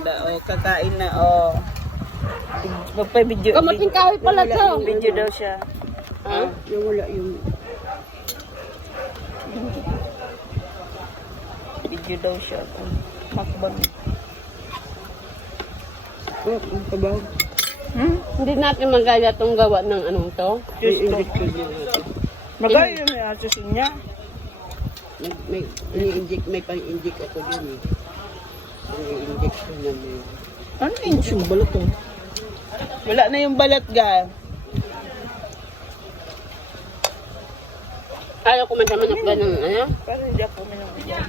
matanda. O, kakain na, o. Magpa-video. Kamating kahoy pala to. Video daw siya. Ha? Yung wala yung... Video daw siya. Makbang. Ang kabaw. Hindi natin magaya itong gawa ng anong to. I-inject ko din. Magaya yung asusin niya. May ini-inject, may pang-inject ako din eh. I-inject ko na may... Ano yung balat to? Wala na yung balat, ga. Ayaw ko manok ba ng ano? Parang hindi ako minumigyan.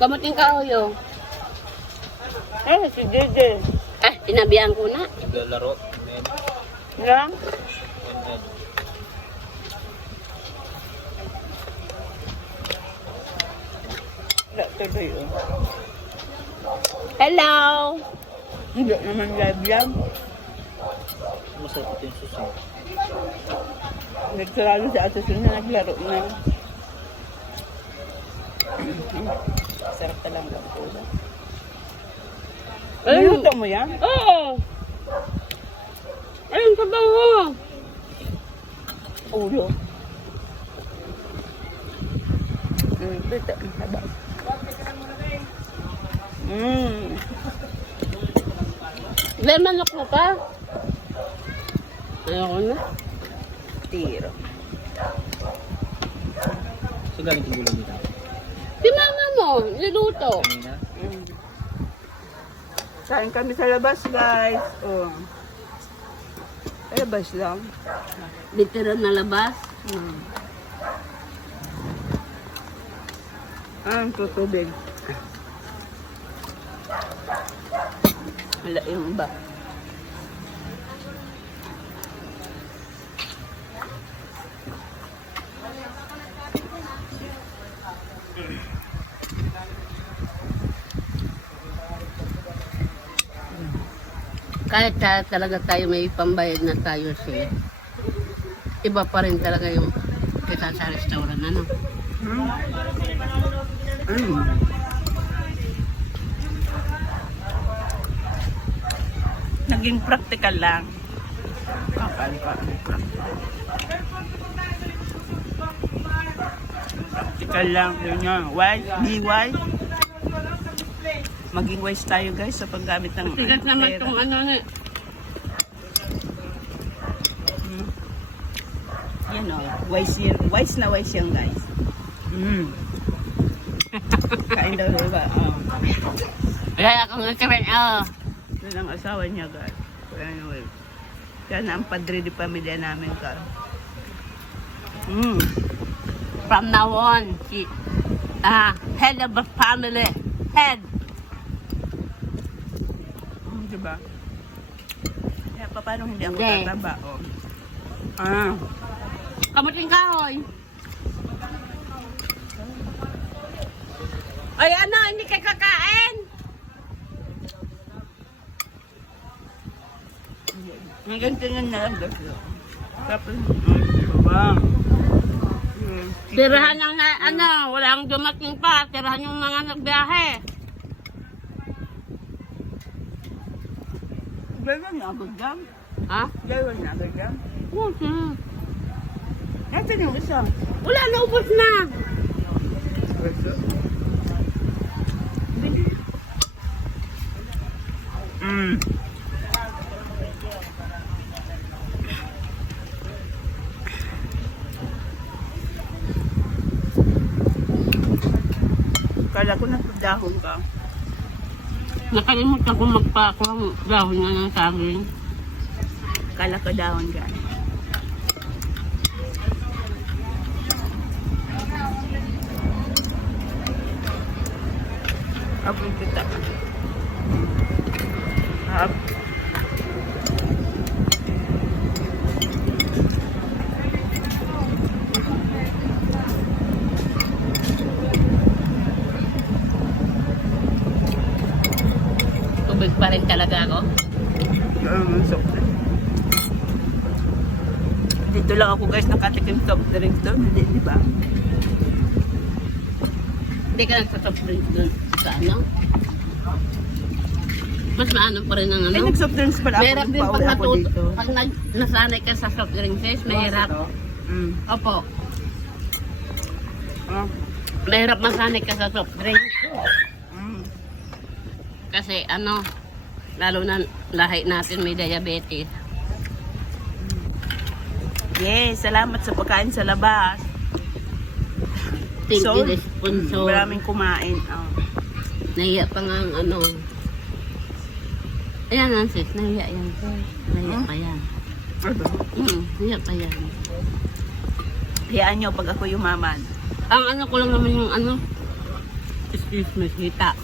Kamating kahoy oh. Si Jeje. Ah, tinabihan ko na. Naglalaro. Lang? Wala tuloy, oh. Hello! Hindi naman live yan. Masarap ito yung susi. Nagsarado si Ate Sun na naglaro na. Sarap talaga po. Niluto mo yan? Oo! Ayun, sabaw mo! Ulo. Dito, sabaw. May manok mo pa? Ayoko na. Tiro. So galing yung gulo nila. Si mama mo, niluto. Kanina. Kain kami sa labas, guys. Oh. Sa labas lang. Literal na labas. Ang tutubig. Wala yung iba. Kahit talaga tayo may pambayad na tayo siya. Iba pa rin talaga yung kita sa restaurant, ano? Naging practical lang. Practical lang. Yun yun. Wise, be wise. Maging wise tayo, guys, sa paggamit ng Sigat naman pera. itong ano na. Yan o. Wise na wise yan, guys. Kain daw na iba. Wala akong nagkaroon, oh. Yun ang asawa niya, guys. Anyway. Yan ang padre di pamilya namin, ka. From now on, head of the family. Head. Diba? Kaya paano hindi ako Hindi. tataba, oh. Kamating kahoy. Ay, ano, hindi kayo kakain? Hanggang tingin na lang, guys. Tapos, diba? Tirahan lang na, ano, walang dumating pa. Tirahan yung mga nagbiyahe. Gawin na agad yan. Ha? Gawin na agad yan. Okay. Nasaan yung isa? Wala, naubos na. Kala ko nagdahon ka. Nakalimutan ko magpako ang dahon nga ng saging. Kala ko dahon ka. Abang kita. Tubig pa rin talaga ako. Dito lang ako, guys, nakatikim soft drinks doon. Hindi, di ba? Hindi ka nagsasop drink doon sa ano? Mas maano pa rin ang Ay, ano. nag-soft drinks pala ako. Mahirap din Pauwi pag ako natuto. dito. Pag nasanay ka sa soft drinks, guys, mahirap. Mm. Opo. Ah. Mahirap masanay ka sa soft drinks. Mm. Kasi ano, lalo na lahi natin may diabetes. Yes, salamat sa pagkain sa labas. Thank So, you, the sponsor. Maraming kumain. Oh. Nahiya pa nga ang ano. Ayan ang sis, nahiya yan. Nahiya pa yan. Nahiya pa yan. Hayaan nyo pag ako yumaman. Ang ano ko lang naman yung ano, excuse me, hita.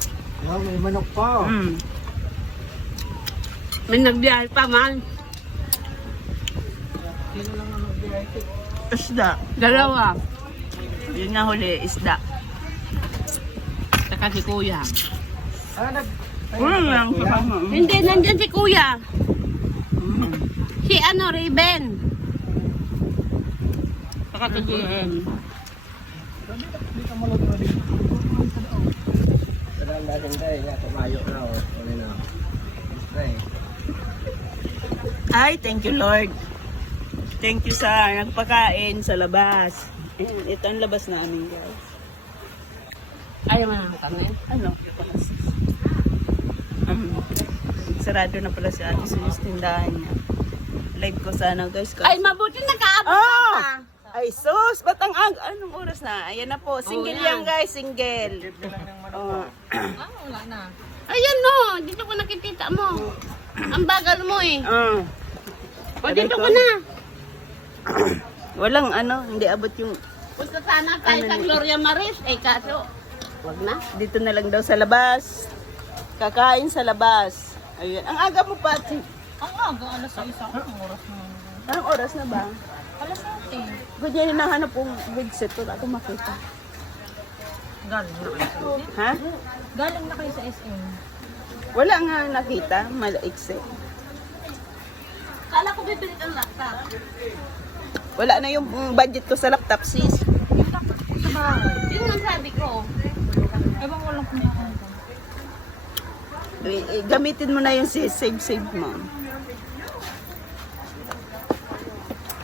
Ah, may manok pa. Mm. May nagbiyahe pa man. Isda. Dalawa. Yun nga huli, isda. Saka si kuya. Lang kasama. Hindi, nandyan si kuya. Mm. Si ano, Raven. Saka si JM. Sadaan natin tayo. Tumayo na. Ay, thank you Lord. Thank you sa nagpakain sa labas. Ayan, ito ang labas namin guys. Ayaw mo na kami. Ano? Sarado na pala si ate sa tindahan niya. Live ko sana guys. Ay, mabuti nakaabot Oh! ka. Ay sus! Ba't ang anong oras na? Ayan na po. Single yan. yan guys, single. Oh. Ayan no, dito ko nakikita mo. Ang bagal mo eh. O dito ko na. Walang ano, hindi abot yung Punta sana tayo sa Gloria Maris. Eh kaso, wag na. dito na lang daw sa labas. Kakain sa labas. Ayun. Ang aga mo pati. Ang aga, alas 6 ako. Ang oras na. Anong oras na ba? Alas 7. Ganyan hinahanap pong wigset. Wala akong makita. Galing na kayo sa SM. Ha? Galing na kayo sa SM. Wala nga nakita. Malaikse. Kala ko bibili kang laptop. Wala na yung budget ko sa laptop sis. Yung tapos ko sa bahay. Yun ang sabi ko. Ewan ko lang kumakan ko. Gamitin mo na yung save mo.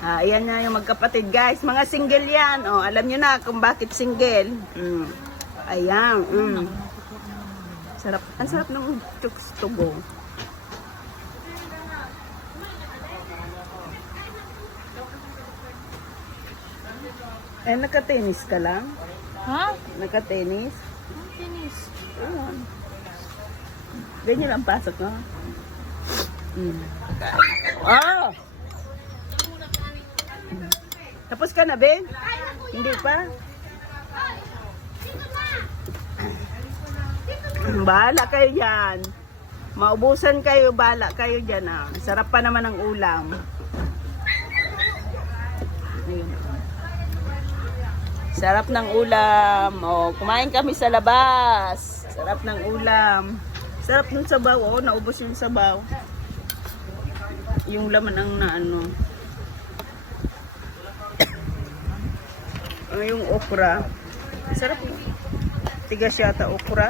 Ayan na yung magkapatid guys. Mga single yan. Oh, alam nyo na kung bakit single. Ayan. Sarap. Ang sarap ng chooks to go. Eh, naka-tennis ka lang? Ha? Naka-tennis? Tennis. Ayan. Ganyan lang pasok, no? Ah! Tapos ka na, Ben? Hindi pa? Bahala kayo dyan. Maubusan kayo, bahala kayo dyan, ah. Sarap pa naman ang ulam. Ayun. Sarap ng ulam. Oh, kumain kami sa labas. Sarap ng ulam. Sarap ng sabaw. Oh, naubos yung sabaw. Yung laman ang naano. Yung okra. Sarap. Tigas yata okra.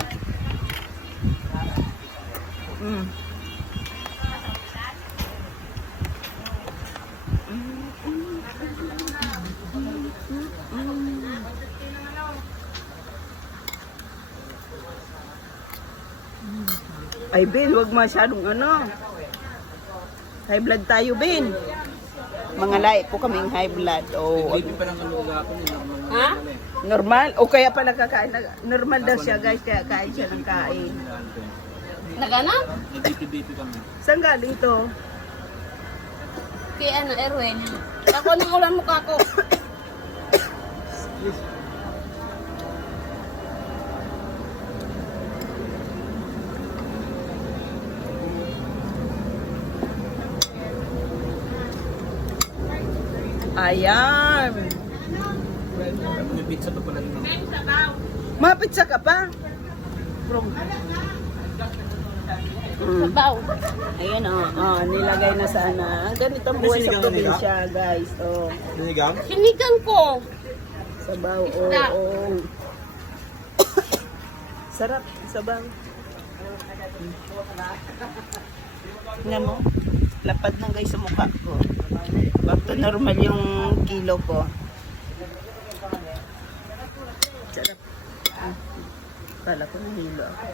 Ay, Ben, wag masyadong ano. High blood tayo, Ben. Mga lahi po kaming high blood. Oh, Hindi pa lang kami ako nila. Ha? normal. O kaya pala kakain. Normal daw siya, guys. Kaya kain siya ng kain. Nagana? Nag-BP kami. Saan galing to? Kay ano, Erwin. Ako nang ulan mukha ko. Ayan. May pizza pa pala rin. Mapitsa ka pa? Sabaw. Ayan nilagay na sana. Ganito ang buhay sa probinsya, guys. Oh, Sinigang? Sinigang ko. sabaw. Isda. Oh. Sarap, sabaw. Tingnan mo, lapad na guys sa mukha ko. Back to normal yung kilo ko. Sarap. Kala ko nahilo ako.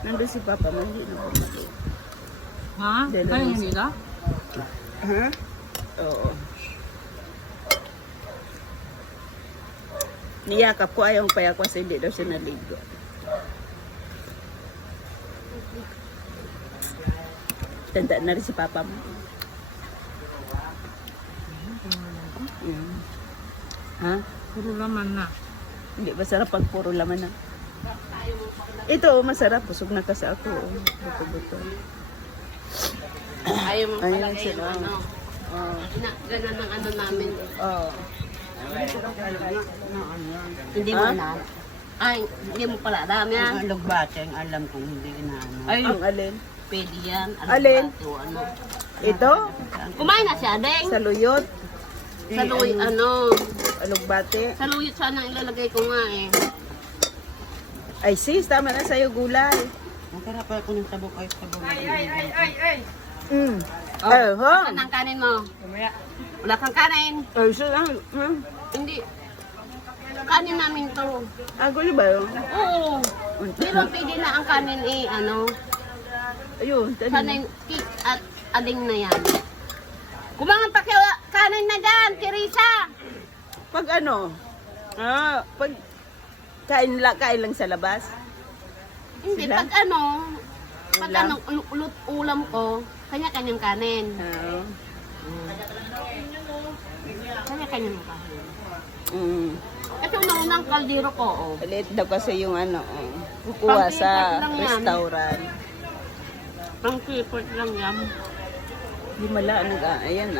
Nandun si Papa, mahilo ko mali. Ha? Dalawa Kaya isa. hindi ka? Ha? Oo. Niyakap ko ayaw paya ko kasi hindi daw siya naligo. Tanda na rin si Papa mo. Mm. Ha? Puro laman na. Hindi masarap pag puro laman na. Ito, masarap. Busog na kasi ako. Buto-buto. Ayaw mo Ayun palagay yung sila. ano. Oh. Ganun ang ano namin. Oh. Hindi mo Ha? na. Ay, hindi mo pala alam yan. Ang alugbate, ang alam kong hindi inaano. Ay, Ang alin? pwede yan. Alin? O ano. Ito? Kumain na siya, Deng. Sa luyot? Sa luy, ano. Alugbate? Sa luyot sana ilalagay ko nga eh. Ay sis, tama na sa'yo gulay. Magkarap ako ng tabo kahit tabo. Mm. Ay, ha? Saan ang kanin mo? Wala kang kanin. Ay, siya lang. Hindi. Kanin namin to. Gulo ba yun? Oo. Pero pwede na ang kanin eh, ano. Ayun, Kanin, at ading na yan. Kumangan pa kayo, kanin na dyan, Teresa. Pag ano? Pag kain lang sa labas. Hindi, Sila? pag ano, pag Ulam? ano, ulam ko, kanya-kanyang kanin. Kanya-kanyang kanin. Kasi unang-unang kaldero ko, oh. Maliit daw kasi yung ano, kukuha sa Pang-sipot lang yan. restaurant. Pang sipot lang yan. Di mala, ayan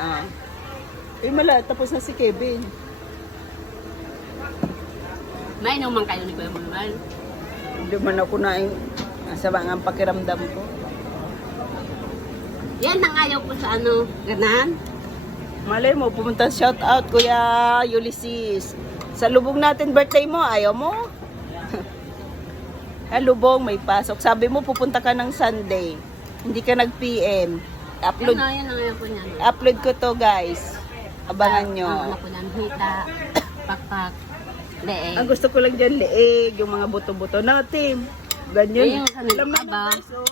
mala, tapos na si Kevin. May inuman kayo ni Kuya Manuel. Hindi man ako masama ang pakiramdam ko. Yan ang ayaw ko sa ano, ganan. Malay mo, pumunta shout out Kuya Ulysses. Sa lubong natin birthday mo, ayaw mo? Lubong, may pasok. Sabi mo, pupunta ka ng Sunday. Hindi ka nag-PM. Upload, Yan ang ayaw ko niyan. upload ko to guys. Abangan nyo. Ang ako niyan, hita, pakpak, leeg. Ang gusto ko lang dyan, leeg, yung mga buto-buto natin. Ganyan. Yung kanil Alam mo aba. na guys, oh.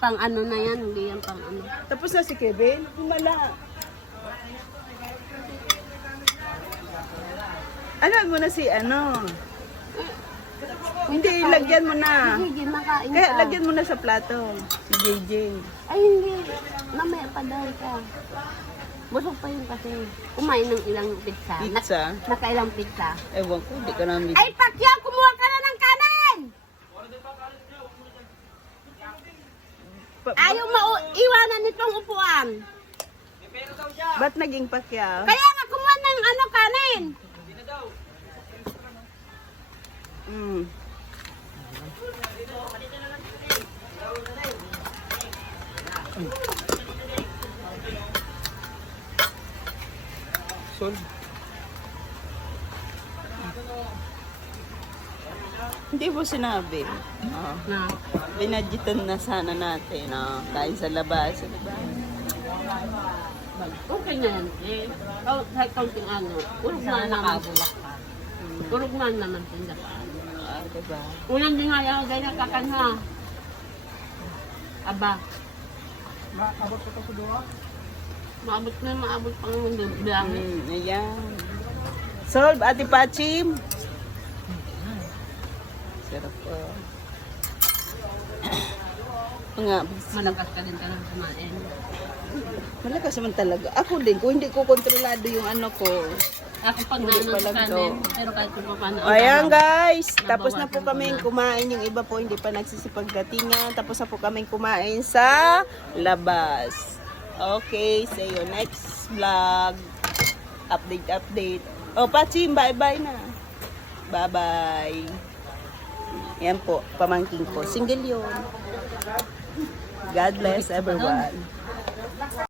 Pang ano na yan, hindi yan pang ano. Tapos na si Kevin. Himala. Alam mo na si ano. Hindi, lagyan mo na. Sige, makain Kaya ka. lagyan mo na sa plato. Si JJ. Ay, hindi. Mamaya pa daw ka. Busog pa yun kasi. Kumain ng ilang pizza. Pizza? Nakailang pizza. Ewan ko, hindi ka namin. Ay, Pacquiao, kumuha ka na ng kanin! Ayaw iwanan nitong upuan. Ba't naging Pacquiao? Kaya nga, kumuha ng ano, kanin. Mm. Sol. Hindi mo sinabi. Na. Binadgetan na sana natin. Kain sa labas. Diba? Okay na yan. Eh, kahit kaunting ano. Urog na naman. Urog na naman sila. Diba? Unang din nga yung ganyan kakanha. Aba. Makakabot ko sa duwa. Maabot na maabot pang mundo. Bilang. Ayan. Solve, Ate Pachim. Sarap po. Nga, Malakas ka din talaga kumain. malakas naman talaga. Ako din, kung hindi ko kontrolado yung ano ko. Ako pag Hindi naano pa sa lang kanin, to. pero kahit kung paano. Ayan guys, tapos na Nabawasan po ko kami na. kumain. Yung iba po hindi pa nagsisipagdatingan. Tapos na po kami kumain sa labas. Okay, see you next vlog. Update. Oh, Pachim, bye-bye na. Bye-bye. Yan po, pamangking ko. Single yun. God bless everyone.